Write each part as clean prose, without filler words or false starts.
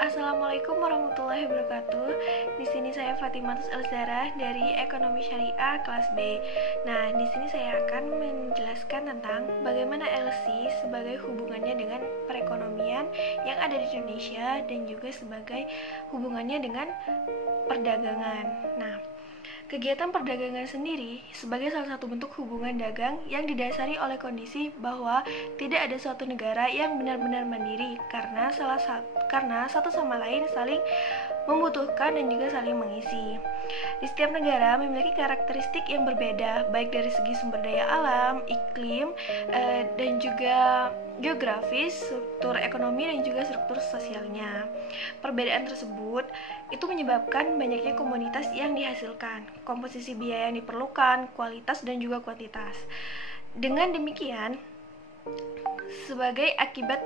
Assalamualaikum warahmatullahi wabarakatuh. Di sini saya Fatimatus Elzara dari Ekonomi Syariah kelas B. Nah, di sini saya akan menjelaskan tentang bagaimana LC sebagai hubungannya dengan perekonomian yang ada di Indonesia dan juga sebagai hubungannya dengan perdagangan. Nah, kegiatan perdagangan sendiri sebagai salah satu bentuk hubungan dagang yang didasari oleh kondisi bahwa tidak ada suatu negara yang benar-benar mandiri karena satu sama lain saling membutuhkan dan juga saling mengisi. Di setiap negara memiliki karakteristik yang berbeda, baik dari segi sumber daya alam, iklim, dan juga geografis, struktur ekonomi, dan juga struktur sosialnya. Perbedaan tersebut itu menyebabkan banyaknya komoditas yang dihasilkan, komposisi biaya yang diperlukan, kualitas dan juga kuantitas. Dengan demikian, sebagai akibat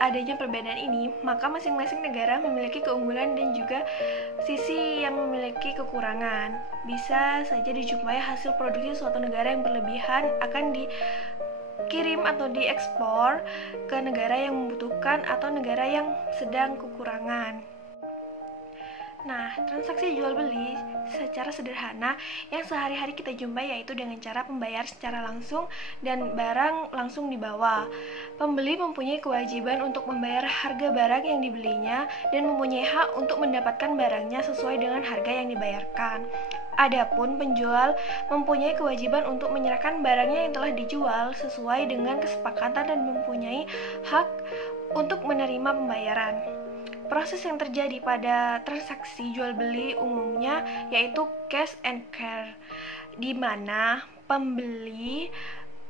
adanya perbedaan ini, maka masing-masing negara memiliki keunggulan dan juga sisi yang memiliki kekurangan. Bisa saja dijumpai hasil produksi suatu negara yang berlebihan akan dikirim atau diekspor ke negara yang membutuhkan atau negara yang sedang kekurangan. Nah, transaksi jual beli secara sederhana yang sehari-hari kita jumpai yaitu dengan cara pembayar secara langsung dan barang langsung dibawa. Pembeli mempunyai kewajiban untuk membayar harga barang yang dibelinya dan mempunyai hak untuk mendapatkan barangnya sesuai dengan harga yang dibayarkan. Adapun penjual mempunyai kewajiban untuk menyerahkan barangnya yang telah dijual sesuai dengan kesepakatan dan mempunyai hak untuk menerima pembayaran. Proses yang terjadi pada transaksi jual beli umumnya yaitu cash and carry, di mana pembeli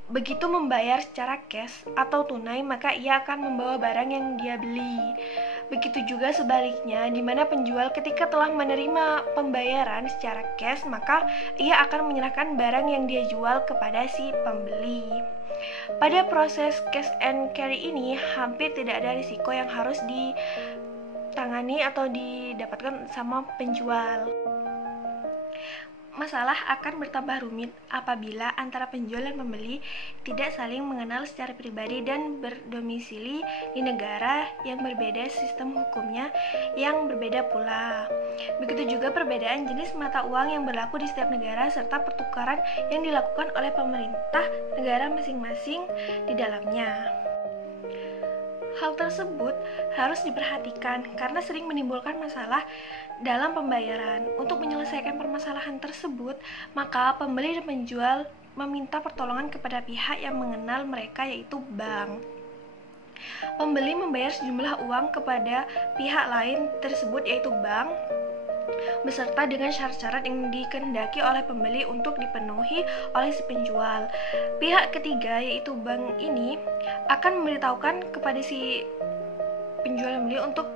begitu membayar secara cash atau tunai maka ia akan membawa barang yang dia beli. Begitu juga sebaliknya, di mana penjual ketika telah menerima pembayaran secara cash maka ia akan menyerahkan barang yang dia jual kepada si pembeli. Pada proses cash and carry ini hampir tidak ada risiko yang harus ditangani atau didapatkan sama penjual. Masalah akan bertambah rumit apabila antara penjual dan pembeli tidak saling mengenal secara pribadi dan berdomisili di negara yang berbeda, sistem hukumnya yang berbeda pula. Begitu juga perbedaan jenis mata uang yang berlaku di setiap negara serta pertukaran yang dilakukan oleh pemerintah negara masing-masing di dalamnya. Hal tersebut harus diperhatikan karena sering menimbulkan masalah dalam pembayaran. Untuk menyelesaikan permasalahan tersebut, maka pembeli dan penjual meminta pertolongan kepada pihak yang mengenal mereka yaitu bank. Pembeli membayar sejumlah uang kepada pihak lain tersebut yaitu bank beserta dengan syarat-syarat yang dikehendaki oleh pembeli untuk dipenuhi oleh si penjual. Pihak ketiga yaitu bank ini akan memberitahukan kepada si penjual dan pembeli untuk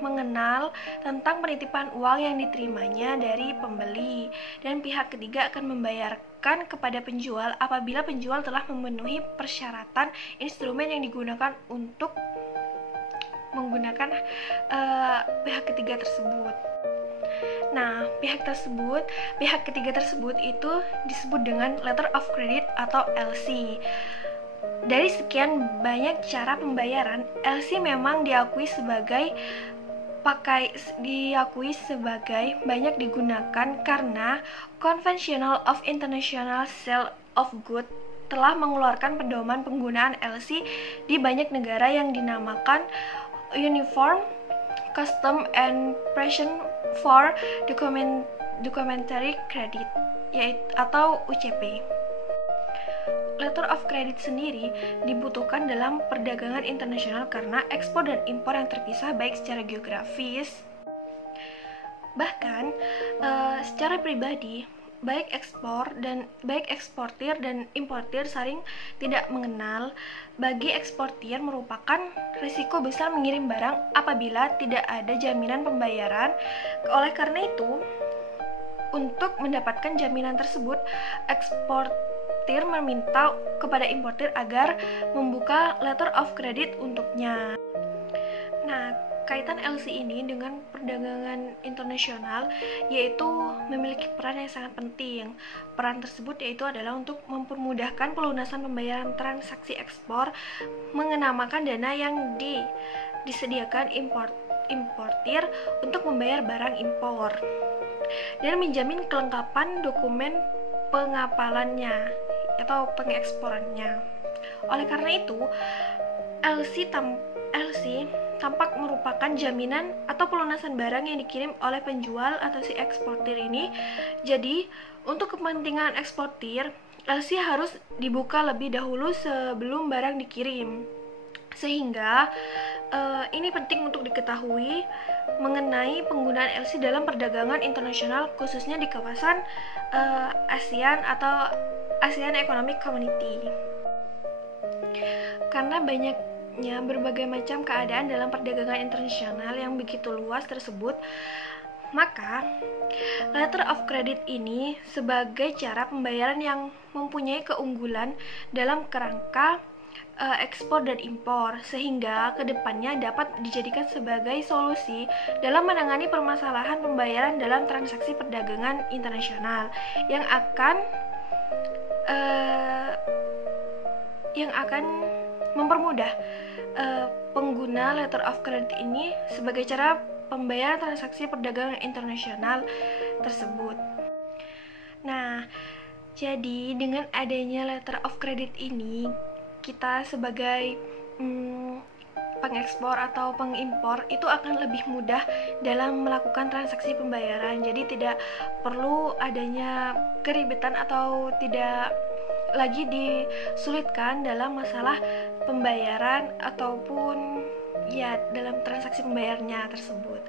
mengenal tentang penitipan uang yang diterimanya dari pembeli, dan pihak ketiga akan membayarkan kepada penjual apabila penjual telah memenuhi persyaratan instrumen yang digunakan untuk menggunakan pihak ketiga tersebut. Nah, pihak ketiga tersebut itu disebut dengan letter of credit atau LC. Dari sekian banyak cara pembayaran, LC memang diakui sebagai banyak digunakan karena Convention of International Sale of Goods telah mengeluarkan pedoman penggunaan LC di banyak negara yang dinamakan Uniform Custom and Pricing for Documentary Credit atau UCP. Letter of credit sendiri dibutuhkan dalam perdagangan internasional karena ekspor dan impor yang terpisah baik secara geografis. Bahkan secara pribadi, baik eksportir dan importir saling tidak mengenal. Bagi eksportir merupakan risiko besar mengirim barang apabila tidak ada jaminan pembayaran. Oleh karena itu, untuk mendapatkan jaminan tersebut, eksportir meminta kepada importir agar membuka letter of credit untuknya. Nah, kaitan LC ini dengan perdagangan internasional yaitu memiliki peran yang sangat penting. Peran tersebut yaitu adalah untuk mempermudahkan pelunasan pembayaran transaksi ekspor, mengenamakan dana yang disediakan importir untuk membayar barang impor dan menjamin kelengkapan dokumen pengapalannya atau pengeksporannya. Oleh karena itu, LC tampak merupakan jaminan atau pelunasan barang yang dikirim oleh penjual atau si eksportir ini. Jadi, untuk kepentingan eksportir, LC harus dibuka lebih dahulu sebelum barang dikirim. Sehingga ini penting untuk diketahui mengenai penggunaan LC dalam perdagangan internasional, khususnya di kawasan ASEAN atau ASEAN Economic Community. Karena banyaknya berbagai macam keadaan dalam perdagangan internasional yang begitu luas tersebut, maka letter of credit ini sebagai cara pembayaran yang mempunyai keunggulan dalam kerangka ekspor dan impor, sehingga kedepannya dapat dijadikan sebagai solusi dalam menangani permasalahan pembayaran dalam transaksi perdagangan internasional yang akan mempermudah pengguna letter of credit ini sebagai cara pembayaran transaksi perdagangan internasional tersebut. Nah, jadi dengan adanya letter of credit ini, kita sebagai pengekspor atau pengimpor itu akan lebih mudah dalam melakukan transaksi pembayaran. Jadi tidak perlu adanya keribetan atau tidak lagi disulitkan dalam masalah pembayaran ataupun ya dalam transaksi pembayarnya tersebut.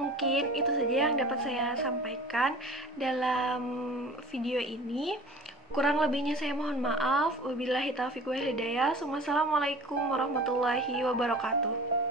Mungkin itu saja yang dapat saya sampaikan dalam video ini. Kurang lebihnya saya mohon maaf. Wabillahi taufiq wal hidayah. Wassalamualaikum warahmatullahi wabarakatuh.